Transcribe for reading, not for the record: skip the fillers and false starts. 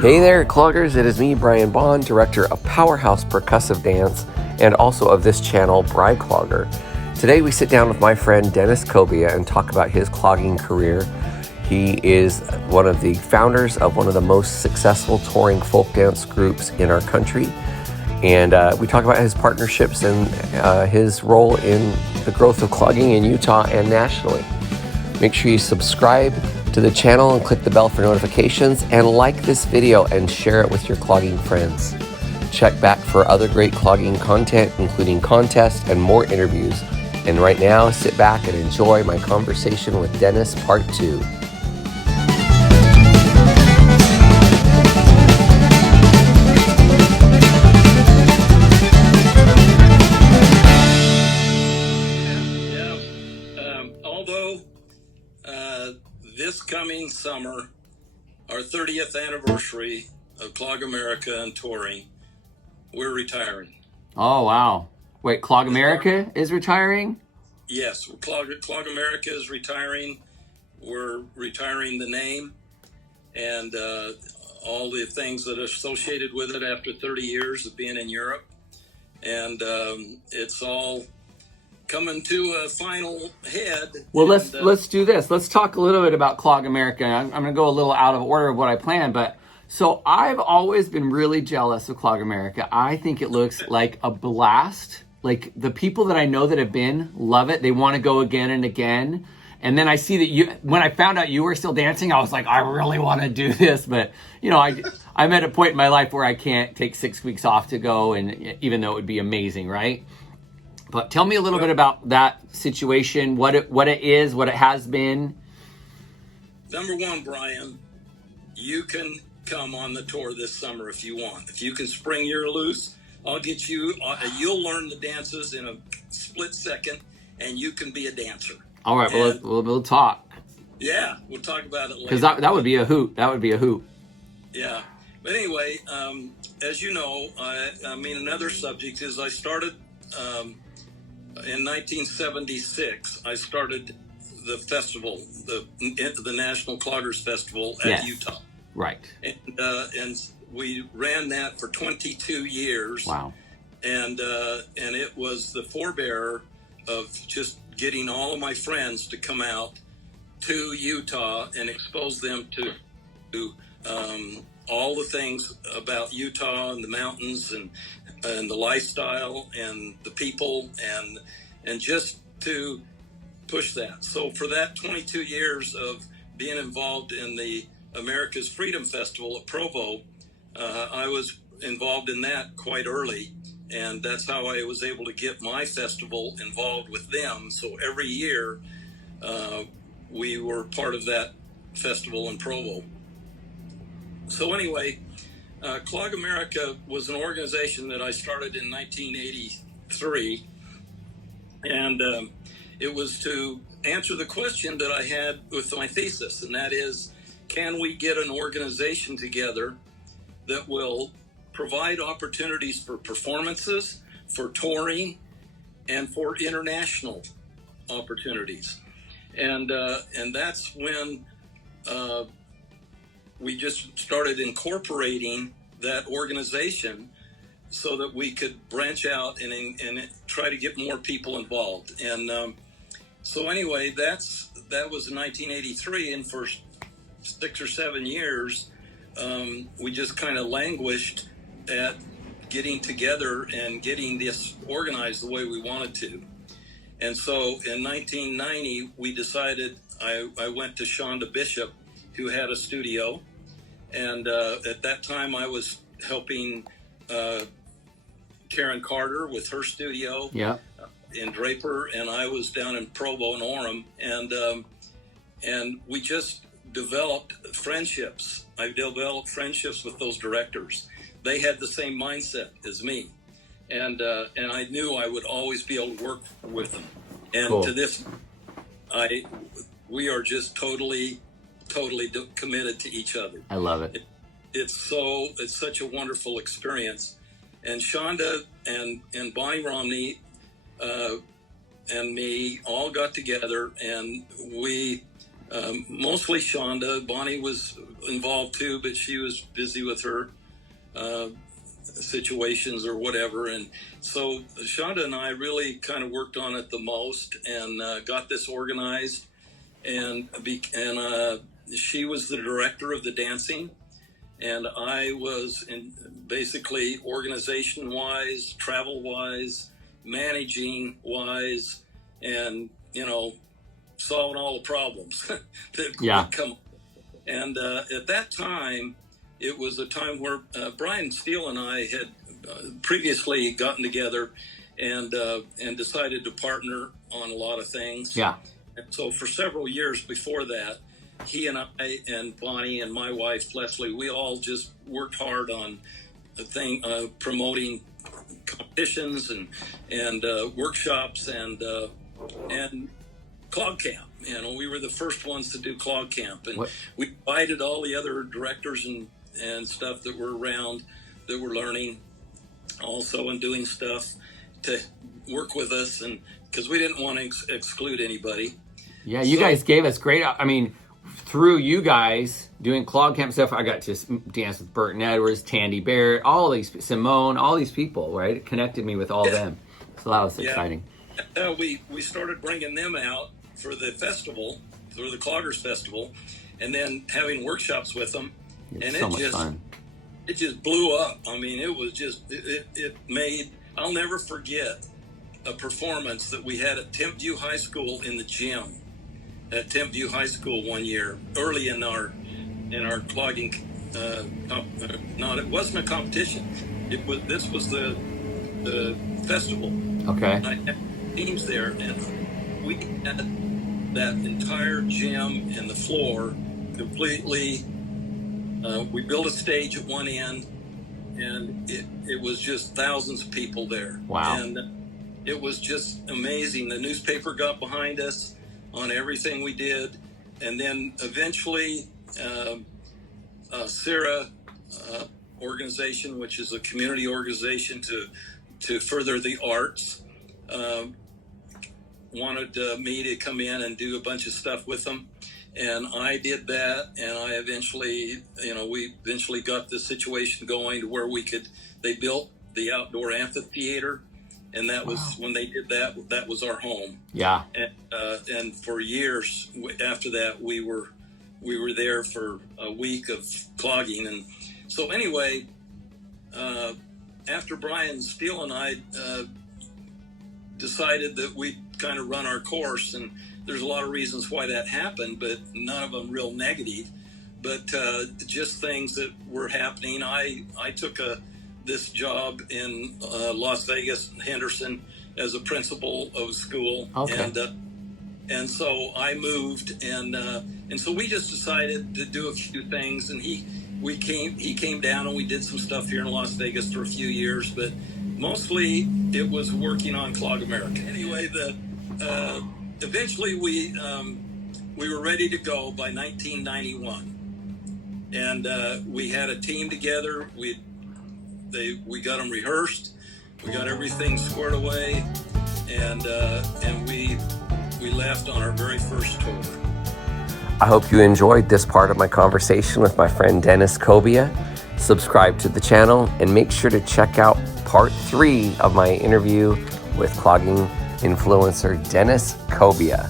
Hey there, Cloggers. It is me, Brian Bond, director of Powerhouse Percussive Dance and also of this channel, BriCLOGGER. Today we sit down with my friend Dennis Cobia and talk about his clogging career. He is one of the founders of one of the most successful touring folk dance groups in our country. And we talk about his partnerships and his role in the growth of clogging in Utah and nationally. Make sure you subscribe to the channel and click the bell for notifications, and like this video and share it with your clogging friends. Check back for other great clogging content, including contests and more interviews. And right now, sit back and enjoy my conversation with Dennis Part 2. This coming summer, our 30th anniversary of Clog America and touring, we're retiring. Oh, wow. Wait, Clog America is retiring? Yes, Clog America is retiring. We're retiring the name and all the things that are associated with it after 30 years of being in Europe. And it's all coming to a final head. Well, let's do this. Let's talk a little bit about Clog America. I'm going to go a little out of order of what I planned, but so I've always been really jealous of Clog America. I think it looks like a blast. Like the people that I know that have been love it. They want to go again and again. And then I see that when I found out you were still dancing, I was like, I really want to do this. But you know, I'm at a point in my life where I can't take 6 weeks off to go, and even though it would be amazing, right? But tell me a little bit about that situation, what it is, what it has been. Number one, Brian, you can come on the tour this summer if you want. If you can spring your loose, I'll get you, you'll learn the dances in a split second, and you can be a dancer. All right, well, we'll talk. Yeah, we'll talk about it later. Because that would be a hoot. That would be a hoot. Yeah. But anyway, as you know, I mean, another subject is I started... in 1976, I started the festival, the National Cloggers Festival at Utah. Right. And we ran that for 22 years. Wow. And it was the forebearer of just getting all of my friends to come out to Utah and expose them to all the things about Utah and the mountains and the lifestyle and the people and just to push that. So for that 22 years of being involved in the America's Freedom Festival at Provo, I was involved in that quite early, and that's how I was able to get my festival involved with them. So every year we were part of that festival in Provo. So anyway, Clog America was an organization that I started in 1983, and it was to answer the question that I had with my thesis, and that is, can we get an organization together that will provide opportunities for performances, for touring, and for international opportunities? And that's when we just started incorporating that organization so that we could branch out and try to get more people involved. And so anyway, that was in 1983, and for 6 or 7 years, we just kind of languished at getting together and getting this organized the way we wanted to. And so in 1990, we decided, I went to Shonda Bishop, who had a studio. And at that time, I was helping Karen Carter with her studio in Draper, and I was down in Provo and Orem, and we just developed friendships. I developed friendships with those directors. They had the same mindset as me, and I knew I would always be able to work with them. And cool. To this, we are just totally committed to each other. I love it. It's such a wonderful experience. And Shonda and Bonnie Romney and me all got together, and we mostly Shonda. Bonnie was involved too, but she was busy with her situations or whatever. And so Shonda and I really kind of worked on it the most, and got this organized. And she was the director of the dancing, and I was in basically organization-wise, travel-wise, managing-wise, and solving all the problems that would come. And at that time, it was a time where Brian Steele and I had previously gotten together and decided to partner on a lot of things. Yeah. And so for several years before that, he and I and Bonnie and my wife Leslie, we all just worked hard on promoting competitions and workshops and Clog Camp. We were the first ones to do Clog Camp, and we invited all the other directors and stuff that were around that were learning also and doing stuff to work with us, and because we didn't want to exclude anybody. Yeah, you guys gave us great. I mean, through you guys doing Clog Camp stuff, I got to dance with Burton Edwards, Tandy Barrett, all these, Simone, all these people, right? It connected me with all them. So that was exciting. We started bringing them out for the festival, for the Cloggers Festival, and then having workshops with them. It's so much fun. It just blew up. I mean, it was just, it made, I'll never forget a performance that we had at Tempview High School in the gym at Tempview High School one year, early in our clogging. It wasn't a competition. This was the festival. Okay. I had teams there, and we had that entire gym and the floor completely. We built a stage at one end, and it was just thousands of people there. Wow. And it was just amazing. The newspaper got behind us on everything we did. And then eventually, Sarah organization, which is a community organization to further the arts, wanted me to come in and do a bunch of stuff with them. And I did that, and I eventually, we eventually got the situation going to where they built the outdoor amphitheater, and that was when they did that was our home. Yeah. And for years after that, we were there for a week of clogging. And so anyway, after Brian Steele and I decided that we'd kind of run our course, and there's a lot of reasons why that happened, but none of them real negative, but just things that were happening. I took this job in Las Vegas, Henderson, as a principal of a school. Okay. And so I moved, and so we just decided to do a few things, and he came down and we did some stuff here in Las Vegas for a few years, but mostly it was working on Clog America. Anyway, eventually we were ready to go by 1991, and we had a team together. We got them rehearsed, we got everything squared away, and we left on our very first tour. I hope you enjoyed this part of my conversation with my friend Dennis Cobia. Subscribe to the channel and make sure to check out part 3 of my interview with clogging influencer Dennis Cobia.